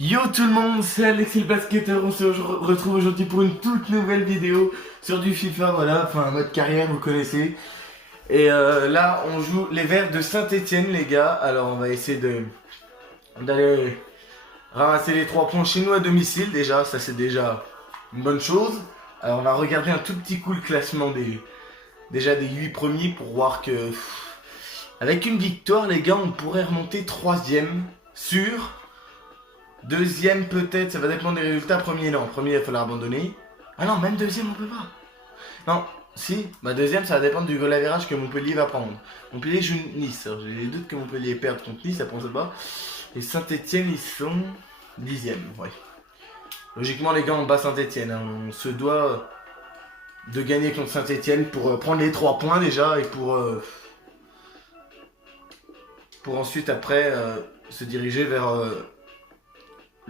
Yo tout le monde, c'est Alexis le basketteur, on se retrouve aujourd'hui pour une toute nouvelle vidéo sur du FIFA, voilà, enfin un mode carrière, vous connaissez. Et là, on joue les Verts de Saint-Etienne, les gars. Alors, on va essayer d'aller ramasser les 3 points chez nous à domicile, déjà, ça c'est déjà une bonne chose. Alors, on va regarder un tout petit coup le classement déjà des 8 premiers pour voir que, avec une victoire, les gars, on pourrait remonter 3ème sur... Deuxième peut-être, ça va dépendre des résultats. Premier non, premier il va falloir abandonner. Ah non, même deuxième on peut pas. Non, si, bah deuxième ça va dépendre du goal average que Montpellier va prendre. Montpellier joue Nice, alors j'ai les doutes que Montpellier perde contre Nice, ça pense pas. Et Saint-Etienne ils sont 10ème, ouais. Logiquement les gars on bat Saint-Etienne, hein. On se doit de gagner contre Saint-Etienne pour prendre les 3 points déjà et pour ensuite après se diriger vers...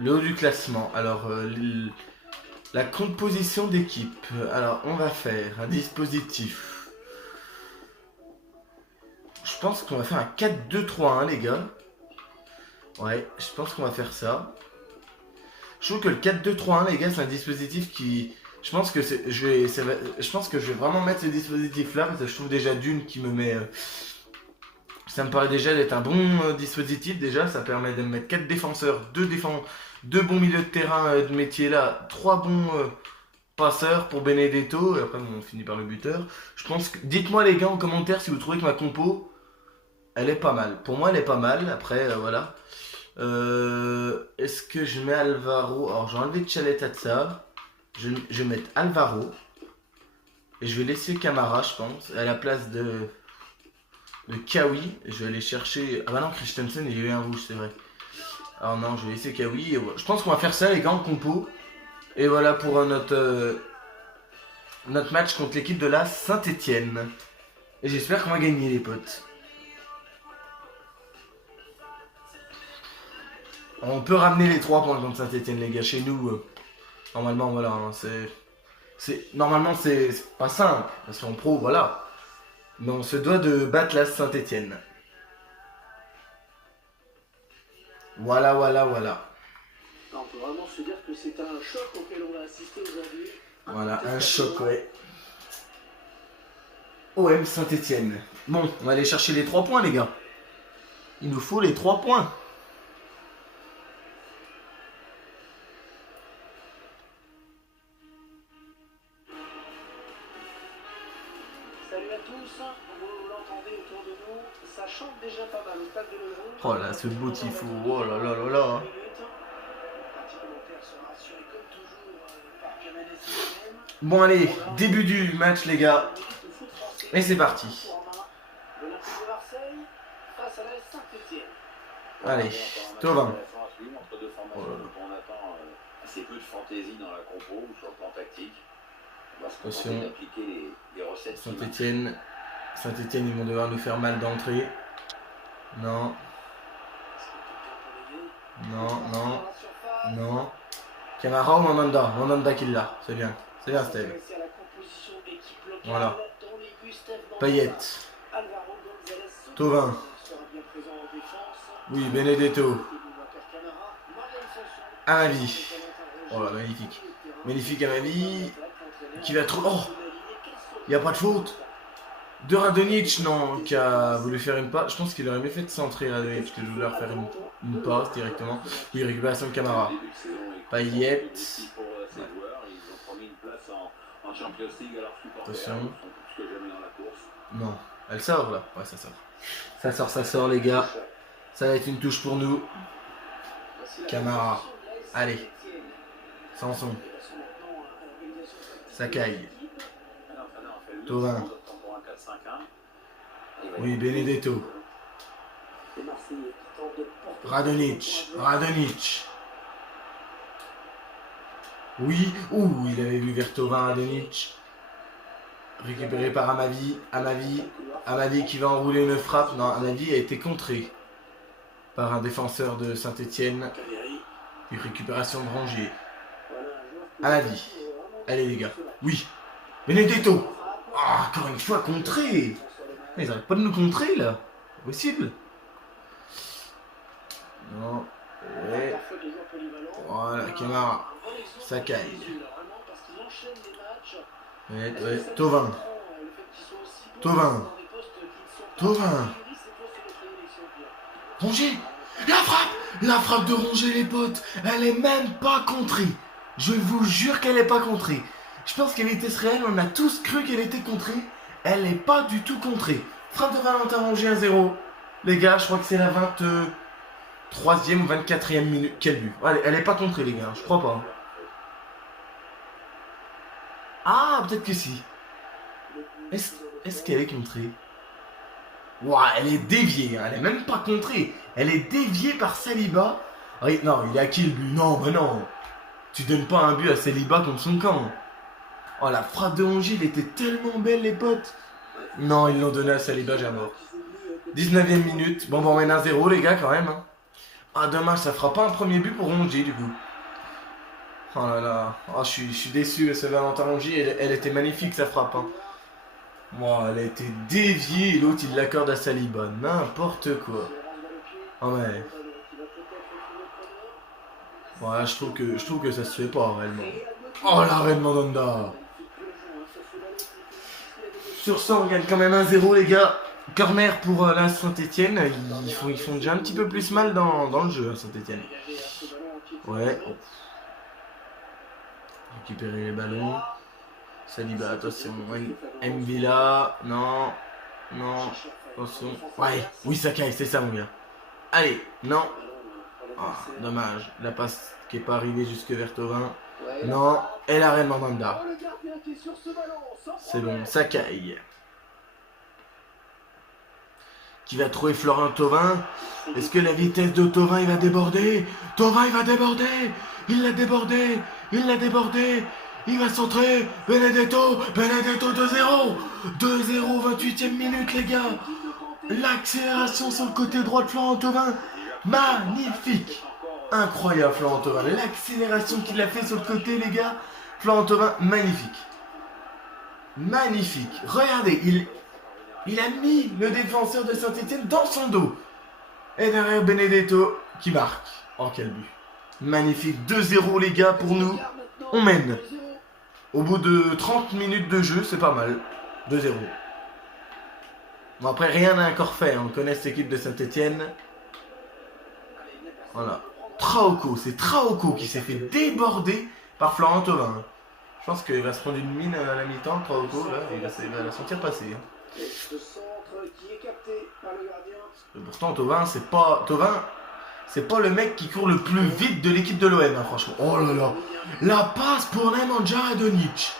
le haut du classement. Alors, la composition d'équipe. Alors, on va faire un dispositif. Je pense qu'on va faire un 4-2-3-1, les gars. Ouais, je pense qu'on va faire ça. Je trouve que le 4-2-3-1, les gars, c'est un dispositif qui... Je pense que je pense que je vais vraiment mettre ce dispositif-là, parce que je trouve déjà d'une qui me met... Ça me paraît déjà d'être un bon dispositif. Déjà, ça permet de me mettre 4 défenseurs, 2 bons milieux de terrain de métier là, 3 bons passeurs pour Benedetto. Et après, on finit par le buteur. Je pense que... Dites-moi les gars en commentaire si vous trouvez que ma compo, elle est pas mal. Pour moi, elle est pas mal. Après, voilà. Est-ce que je mets Alvaro? Alors, j'ai enlevé Tchaleta de ça. Je vais mettre Alvaro. Et je vais laisser Camara, je pense, à la place de Kawi. Je vais aller chercher... Ah bah non, Christensen, il y a eu un rouge, c'est vrai. Alors non, je vais laisser Kawi. Je pense qu'on va faire ça, les gars, en compo. Et voilà pour notre match contre l'équipe de la Saint-Etienne. Et j'espère qu'on va gagner, les potes. On peut ramener les 3 points contre Saint-Etienne, les gars. Chez nous, normalement, voilà. Hein, normalement, c'est pas simple. Parce qu'en pro, voilà. Mais on se doit de battre la Saint-Etienne. Voilà. On peut vraiment se dire que c'est un choc auquel on va assister aujourd'hui. Voilà, un choc, ouais. OM Saint-Etienne. Bon, on va aller chercher les 3 points, les gars. Il nous faut les 3 points. Salut à tous, vous l'entendez autour de nous, ça chante déjà pas mal au stade de l'Euro. Oh là, ce beau tifo, oh là là là là. Bon allez, début du match les gars. Et c'est parti. Allez, Thauvin. On attend assez peu de fantaisie dans la compo ou sur le plan tactique. On va se contenter d'appliquer les recettes. Saint-Etienne, ils vont devoir nous faire mal d'entrée. Non. Camara ou Mandanda? Mandanda qui l'a, c'est bien. C'est bien Steve. Voilà. Payet. Thauvin. Oui, Benedetto. Amavi. Oh là, magnifique. Magnifique Amavi. Qui va trop... Oh, il n'y a pas de faute. De Radonjic, non, qui a voulu faire une passe. Je pense qu'il aurait mieux fait de centrer Radonjic, que je voulais refaire une passe directement. Oui, récupération de Camara. Payet. Ouais. Attention. Non, elle sort là. Ouais, ça sort. Ça sort les gars. Ça va être une touche pour nous. Camara. Allez. Sanson. Sakai. Thauvin. Oui, Benedetto. Radonjic. Oui, il avait vu vers Thauvin, Radonjic. Récupéré par Amavi. Amavi qui va enrouler une frappe. Non, Amavi a été contré par un défenseur de Saint-Etienne. Une récupération de Rongier. Amavi. Allez les gars. Oui. Benedetto. Ah, encore une fois contré. Ils arrêtent pas de nous contrer là. C'est possible. Non. Ouais. Voilà, Camara. Sakai. Ouais. Thauvin. Thauvin. Rongier. La frappe de Rongier, les potes. Elle est même pas contrée. Je vous jure qu'elle est pas contrée. Je pense qu'elle était réelle. On a tous cru qu'elle était contrée. Elle est pas du tout contrée. Frappe de Valentin Rongier 1-0. Les gars, je crois que c'est la 23e ou 24e minute. Quel but. Allez, elle est pas contrée, les gars. Je crois pas. Ah, peut-être que si. Est-ce qu'elle est contrée? Ouah, elle est déviée. Hein. Elle est même pas contrée. Elle est déviée par Saliba. Oui, non, il a qui le but? Non, mais non. Tu donnes pas un but à Saliba contre son camp. Oh, la frappe de Rongier, elle était tellement belle, les potes. Non, ils l'ont donné à Saliba, j'ai mort. 19e minute. Bon, on mène 1-0, les gars, quand même. Hein. Ah, dommage, ça fera pas un premier but pour Rongier, du coup. Oh là là. Oh, je suis déçu, ce Valentin Rongier. Elle était magnifique, sa frappe. Hein. Moi, elle a été déviée et l'autre, il l'accorde à Saliba. N'importe quoi. Ah ouais. Voilà, je trouve que ça se fait pas, réellement. Oh, l'arrêt de Mandanda. Sur ça, on gagne quand même 1-0, les gars. Corner pour la Saint-Etienne. Ils font déjà un petit peu plus mal dans le jeu, Saint-Etienne. Ouais. Récupérer les ballons. Saliba, attention. Mbila. Non. Attention. Ouais. Oui, Sakai, c'est ça, mon gars. Allez. Non. Ah, dommage. La passe qui n'est pas arrivée jusque vers Thauvin. Non. Et l'arrêt de Mandanda. C'est bon. Sakai. Qui va trouver Florent Thauvin. Est-ce que la vitesse de Thauvin, il va déborder? Thauvin, il va déborder. Il l'a débordé. Il va centrer. Benedetto 2-0. 2-0, 28e minute, les gars. L'accélération sur le côté droit de Florent Thauvin. Magnifique. Incroyable, Florent Thauvin. L'accélération qu'il a fait sur le côté, les gars. Florent Thauvin, magnifique. Regardez, il a mis le défenseur de Saint-Etienne dans son dos. Et derrière Benedetto qui marque. Oh, quel but. Magnifique. 2-0, les gars, pour nous. On mène. Au bout de 30 minutes de jeu, c'est pas mal. 2-0. Bon, après, rien n'est encore fait. On connaît cette équipe de Saint-Etienne. Voilà. Traoko. C'est Traoko qui s'est fait déborder par Florent Thauvin. Je pense qu'il va se prendre une mine à la mi-temps, Traoko. Là, il va la sentir passer. Hein. Et pourtant, Thauvin, c'est pas le mec qui court le plus vite de l'équipe de l'OM, hein, franchement. Oh là là. La passe pour Nemanja Radonjic.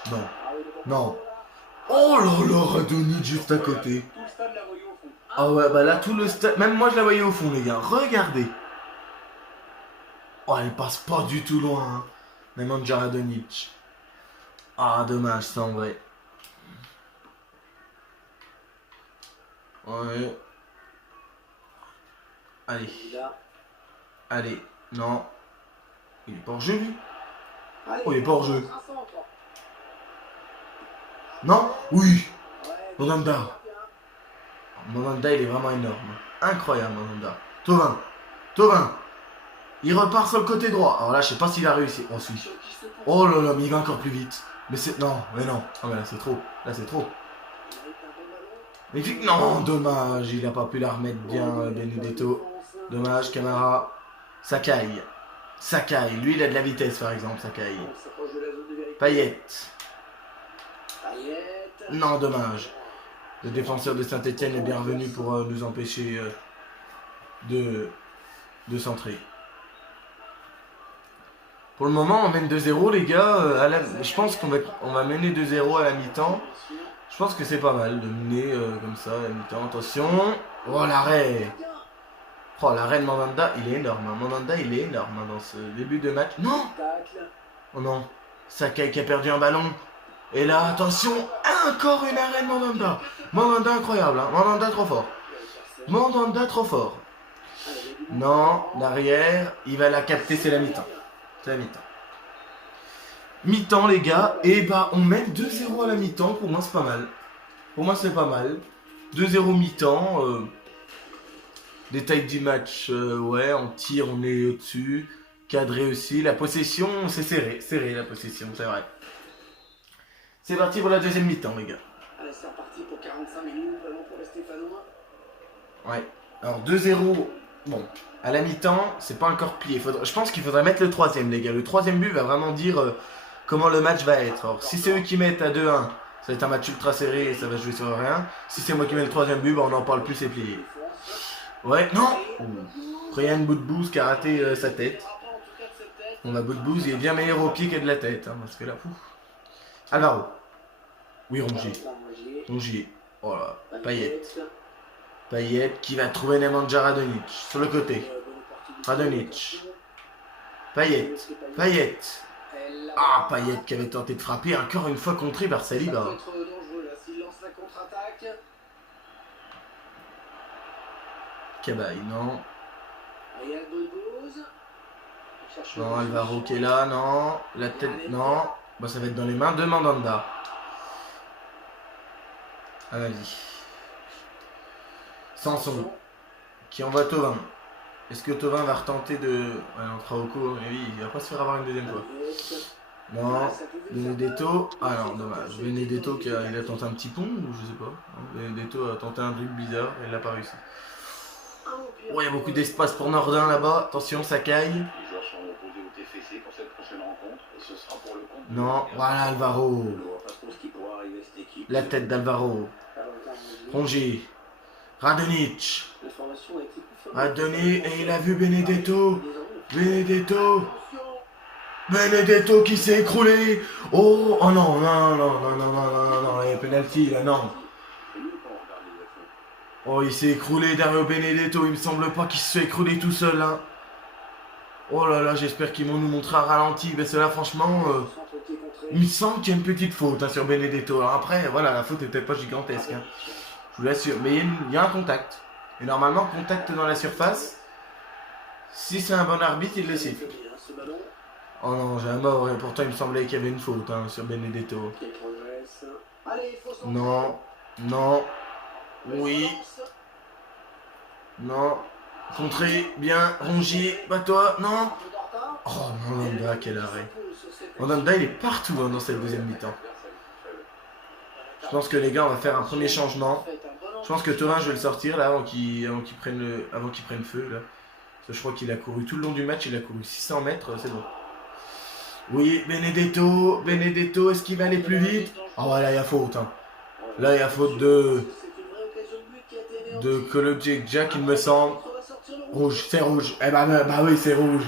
Non. Oh là là, Radonjic juste à côté. Ah ouais, bah là, tout le stade... Même moi, je la voyais au fond, les gars. Regardez. Oh, elle passe pas du tout loin. Hein. Nemanja Radonjic. Ah, dommage, ça, en vrai. Ouais. Allez. Non. Il est pas hors jeu, lui. Oh, il est pas hors jeu. Non. Oui. Mandanda. Mandanda, il est vraiment énorme. Incroyable, Mandanda. Thauvin. Il repart sur le côté droit. Alors là, je sais pas s'il a réussi. Oh, si. Oh là là, mais il va encore plus vite. Mais non. Ah, mais là, c'est trop. Mais non, dommage. Il a pas pu la remettre bien, Benedetto. Dommage, Camara. Sakai, lui il a de la vitesse par exemple, Sakai. Payet. Non, dommage. Le défenseur de Saint-Etienne est bien revenu pour nous empêcher de centrer. Pour le moment, on mène 2-0, les gars. Je pense qu'on va mener 2-0 à la mi-temps. Je pense que c'est pas mal de mener comme ça à la mi-temps. Attention. Oh, l'arrêt. Oh, l'arrêt de Mandanda, il est énorme. Hein. Mandanda, il est énorme hein, dans ce début de match. Non. Oh non. Sakai qui a perdu un ballon. Et là, attention. Encore une arrêt de Mandanda. Mandanda incroyable. Hein. Mandanda trop fort. Non, derrière. Il va la capter, c'est la mi-temps. Mi-temps, les gars. Et bah, on mène 2-0 à la mi-temps. Pour moi, c'est pas mal. 2-0 mi-temps. Détail du match, ouais, on tire, on est au-dessus. Cadré aussi. La possession, c'est serré la possession, c'est vrai. C'est parti pour la deuxième mi-temps, les gars. Allez, c'est reparti pour 45 minutes, vraiment pour les Stéphanois. Ouais. Alors 2-0. Bon, à la mi-temps, c'est pas encore plié. Je pense qu'il faudrait mettre le troisième, les gars. Le troisième but va vraiment dire comment le match va être. Alors, si c'est eux qui mettent à 2-1, ça va être un match ultra serré et ça va jouer sur rien. Si c'est moi qui mets le troisième but, bah, on n'en parle plus, c'est plié. Ouais, non. Ryan Boudbouz qui a raté sa tête. On a Boudbouz, il est bien meilleur au pied que de la tête. Hein, parce que là, fou. Alvaro. Oui, Rongier. Rongier. Oh là, Payet. Payet qui va trouver Nemanja Radonic sur le côté. Radonic. Payet. Payet. Ah, Payet qui avait tenté de frapper. Encore une fois contré par Saliba. Cabaye, non. Non, Alvaro qui est là, non. La tête, non. Bah, ça va être dans les mains de Mandanda. Allez. Sanson. Qui envoie Thauvin. Est-ce que Thauvin va retenter de... Ouais, on fera au cours, mais oui, il va pas se faire avoir une deuxième fois. Non. Benedetto. Ah non, dommage. Benedetto qui a, il a tenté un petit pont, ou je sais pas. Benedetto a tenté un truc bizarre, et il n'a pas réussi. Oh, il y a beaucoup d'espace pour Nordin là-bas. Attention, ça caille. Non, voilà Alvaro. La tête d'Alvaro. Rongier. Radonic. Radonic, et il a vu Benedetto. Benedetto. Benedetto qui s'est écroulé. Oh, oh non, non, non, non, non, non, non, non, il y a penalty là, non. Oh, il s'est écroulé, Dario Benedetto. Il me semble pas qu'il se soit écroulé tout seul, hein. Oh là là, j'espère qu'ils vont nous montrer un ralenti. Parce que là, franchement, il me semble qu'il y a une petite faute hein, sur Benedetto. Alors après, voilà, la faute est peut-être pas gigantesque. Hein. Je vous l'assure. Mais il y a un contact. Et normalement, contact dans la surface. Si c'est un bon arbitre, il le siffle. Oh non, j'ai un mort. Et pourtant, il me semblait qu'il y avait une faute hein, sur Benedetto. Non. Non. Oui. Non. Contré, bien, Rongier, pas toi, non. Oh, Mandanda, quel arrêt. Mandanda, il est partout hein, dans cette deuxième mi-temps. Je pense que les gars, on va faire un premier changement. Je pense que Thauvin, je vais le sortir là, avant qu'il prenne feu. Là. Parce que je crois qu'il a couru tout le long du match, il a couru 600 mètres, c'est bon. Oui, Benedetto, Benedetto, est-ce qu'il va aller plus vite? Oh, là, il y a faute. Hein. Là, il y a faute de Kolodziej Jack, il me semble. Rouge, c'est rouge. Eh bah oui, c'est rouge.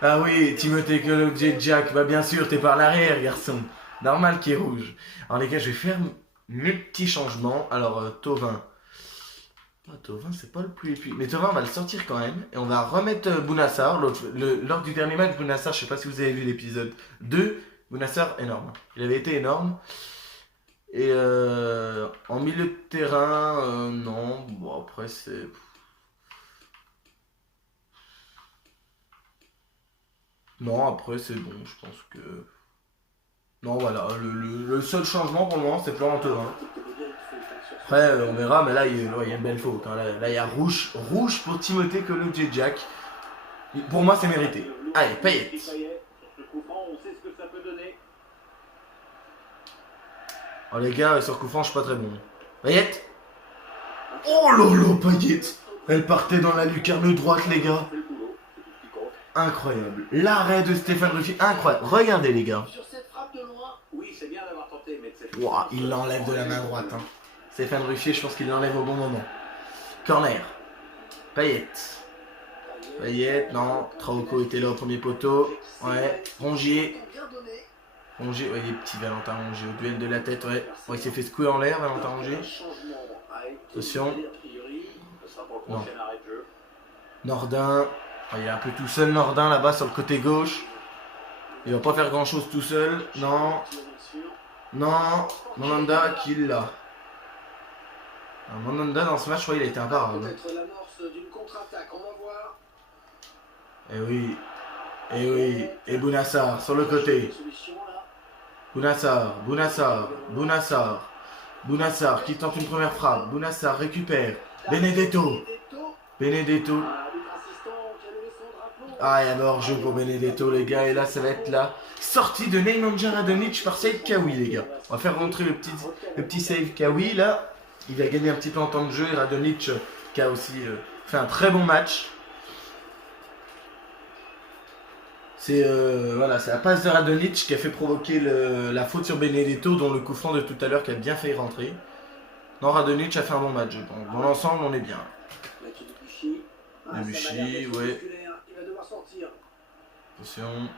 Ah oui, Timothée Kolodziej Jack. Bah bien sûr, t'es par l'arrière, garçon. Normal qu'il est rouge. Alors les gars, je vais faire mes petits changements. Alors, Thauvin. Oh, Thauvin, c'est pas le plus épuisé. Mais Thauvin, on va le sortir quand même. Et on va remettre Bounassar. Lors du dernier match, Bounassar, je sais pas si vous avez vu l'épisode 2. Bounassar, énorme. Il avait été énorme. Et en milieu de terrain, non. Bon, après, c'est... Non, après c'est bon, je pense que... Non, voilà, le seul changement pour le moment, c'est Florent Thauvin. Après, on verra, mais là, il y a une belle faute. Hein. Là, il y a rouge pour Timothée Kolodziej Jack. Pour moi, c'est mérité. Allez, Payet. Oh les gars, sur coup franc, je suis pas très bon. Payet. Oh lolo, Payet. Elle partait dans la lucarne droite, les gars. Incroyable. L'arrêt de Stéphane Ruffier, incroyable. Regardez les gars. Wow, il l'enlève de la main droite. Hein. Stéphane Ruffier, je pense qu'il l'enlève au bon moment. Corner. Payet. Payet, non. Traoré était là au premier poteau. Ouais. Rongier. Rongier, ouais, il est petit Valentin Rongier. Au duel de la tête, ouais. Ouais, il s'est fait secouer en l'air, Valentin Rongier. Attention. Non. Nordin. Oh, il est un peu tout seul, Nordin, là-bas, sur le côté gauche. Il va pas faire grand-chose tout seul. Non. Non. Mandanda qui l'a. Mandanda, dans ce match, je crois qu'il a été imparable. Eh oui. Eh oui. Et Bounassar, sur le côté. Bounassar. Bounassar qui tente une première frappe. Bounassar récupère. Benedetto. Benedetto. Arbitre assistant qui a levé son drapeau. Ah, il y a hors-jeu pour Benedetto, les gars. Et là, ça va être la sortie de Nemanja Radonjic par Saïd Kawi, les gars. On va faire rentrer le petit save Kawi, là. Il va gagner un petit peu en temps de jeu. Et Radonjic, qui a aussi fait un très bon match. C'est voilà, c'est la passe de Radonjic qui a fait provoquer la faute sur Benedetto, dont le coup franc de tout à l'heure qui a bien fait rentrer. Non, Radonjic a fait un bon match, je pense. Dans l'ensemble, on est bien. Debuchy, ouais. Il va devoir sortir. Attention.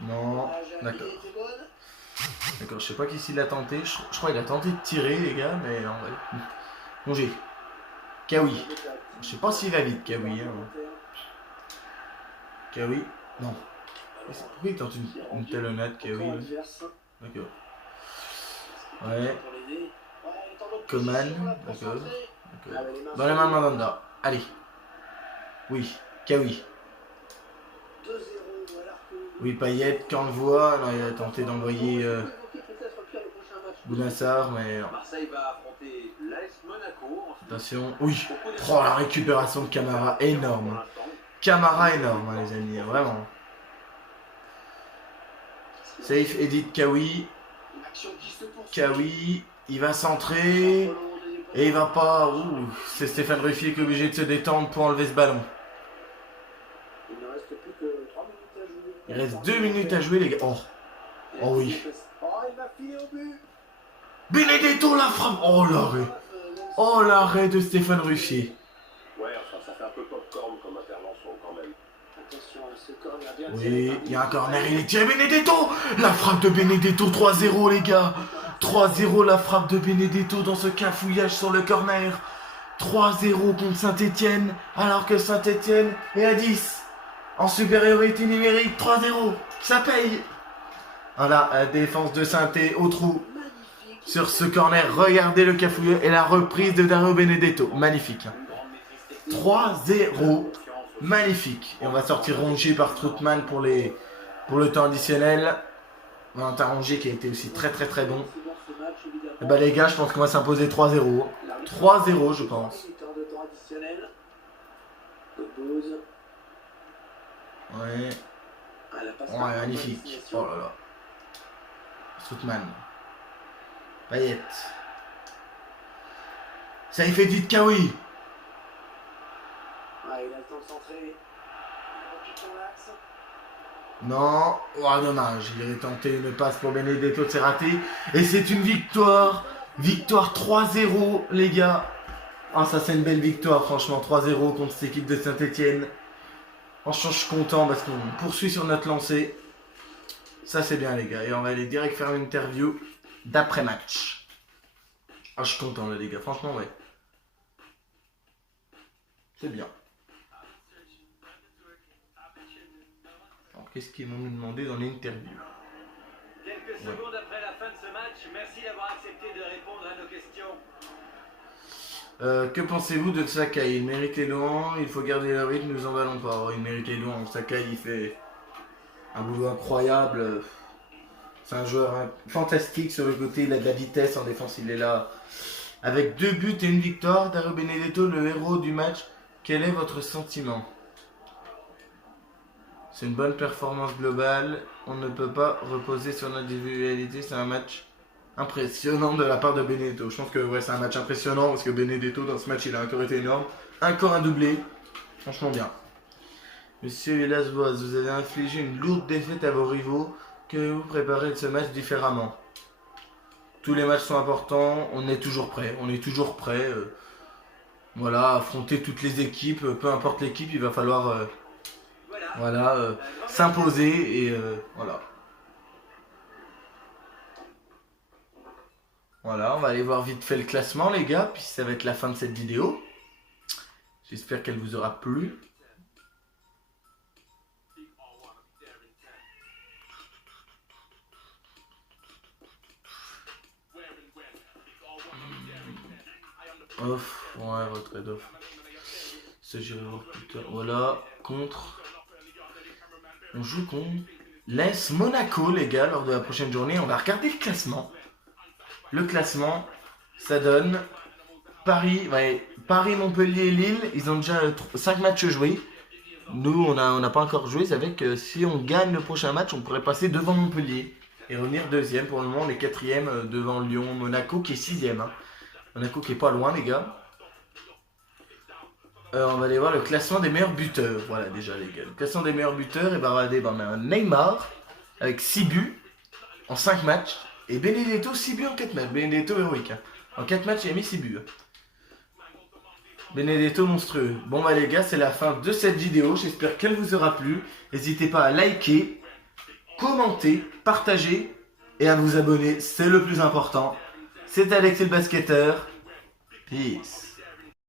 Non. D'accord. D'accord, je sais pas qui s'il l'a tenté. Je crois qu'il a tenté de tirer, les gars, mais en vrai. Congé. Kawi. Je sais pas s'il va vite, Kawi. Hein. Kawi. Non. Pourquoi il tente une talonnade, Kawi? D'accord. Ouais. Coman. D'accord. Dans les mains de Mandanda. Allez. Oui. Kawi. Oui, Payet, quand on le voit, non, il a tenté d'envoyer Bounassar, mais non. Marseille va affronter l'AS Monaco. Attention, oui. Oh, la récupération de Camara, énorme. Camara, énorme, hein, les amis, vraiment. Safe, Edith Kawi. Kawi, il va centrer. Et il va pas. Ouh, c'est Stéphane Ruffier qui est obligé de se détendre pour enlever ce ballon. Il reste 2 minutes à jouer, les gars. Oh, oh oui. Benedetto, la frappe. Oh, l'arrêt. Oh, l'arrêt de Stéphane Ruffier. Ouais, enfin, ça fait un peu popcorn comme intervention quand même. Attention, ce corner bien Oui, il y a un corner, il est tiré. Benedetto. La frappe de Benedetto, 3-0, les gars. 3-0, la frappe de Benedetto dans ce cafouillage sur le corner. 3-0 contre Saint-Etienne, alors que Saint-Etienne est à 10. En supériorité numérique, 3-0, ça paye. Voilà, la défense de Saint-Etienne au trou. Sur ce corner, regardez le cafouilleux et la reprise de Dario Benedetto. Magnifique. 3-0, magnifique. Et on va sortir Rongier par Strootman pour le temps additionnel. Valentin Rongier qui a été aussi très bon. Et bah les gars, je pense qu'on va s'imposer 3-0. 3-0, je pense. Ouais. Ouais, magnifique. Oh là là. Strootman. Payet. Ça y fait dit Kawi. Ah, il a le temps de centrer. Non, oh dommage, il avait tenté une passe pour Benedetto, c'est raté. Et c'est une victoire. Victoire 3-0, les gars. Ah, ça c'est une belle victoire, franchement, 3-0 contre cette équipe de Saint-Etienne. Franchement, je suis content parce qu'on poursuit sur notre lancée. Ça c'est bien, les gars. Et on va aller direct faire une interview d'après-match. Ah, je suis content, là, les gars. Franchement, ouais. C'est bien. Alors, qu'est-ce qu'ils vont nous demander dans l'interview? Quelques secondes après la fin de ce match, merci d'avoir accepté de répondre à nos questions. Que pensez-vous de Sakai? Il mérite les louanges, il faut garder le rythme, nous en valons pas. Il mérite les louanges. Sakai, il fait un boulot incroyable. C'est un joueur fantastique sur le côté, il a de la vitesse en défense, il est là. Avec 2 buts et une victoire, Dario Benedetto, le héros du match. Quel est votre sentiment? C'est une bonne performance globale. On ne peut pas reposer sur notre individualité. C'est un match impressionnant de la part de Benedetto. Je pense que ouais, c'est un match impressionnant parce que Benedetto, dans ce match, il a encore été énorme. Encore un doublé. Franchement bien. Monsieur Villas-Boas, vous avez infligé une lourde défaite à vos rivaux. Que vous préparez de ce match différemment? Tous les matchs sont importants. On est toujours prêt. On est toujours prêt. Voilà, affronter toutes les équipes. Peu importe l'équipe, il va falloir... Voilà, s'imposer et voilà. Voilà, on va aller voir vite fait le classement, les gars, puis ça va être la fin de cette vidéo. J'espère qu'elle vous aura plu. Off, ouais, retrait d'off. Ça, j'irai voir plus tard. Voilà, contre... On joue contre l'AS Monaco, les gars, lors de la prochaine journée. On va regarder le classement. Le classement, ça donne Paris, ouais, Paris, Montpellier et Lille, ils ont déjà 5 matchs joués. Nous, on n'a pas encore joué. Ça veut dire que si on gagne le prochain match, on pourrait passer devant Montpellier et revenir deuxième. Pour le moment, on est quatrième devant Lyon. Monaco qui est sixième. Hein. Monaco qui est pas loin, les gars. On va aller voir le classement des meilleurs buteurs. Voilà, déjà, les gars. Le classement des meilleurs buteurs, et ben, regardez, on a un Neymar avec 6 buts en 5 matchs. Et Benedetto, 6 buts en 4 matchs. Benedetto héroïque. Hein. En 4 matchs, il a mis 6 buts. Benedetto monstrueux. Bon bah les gars, c'est la fin de cette vidéo. J'espère qu'elle vous aura plu. N'hésitez pas à liker, commenter, partager et à vous abonner. C'est le plus important. C'est Alexis le basketteur. Peace.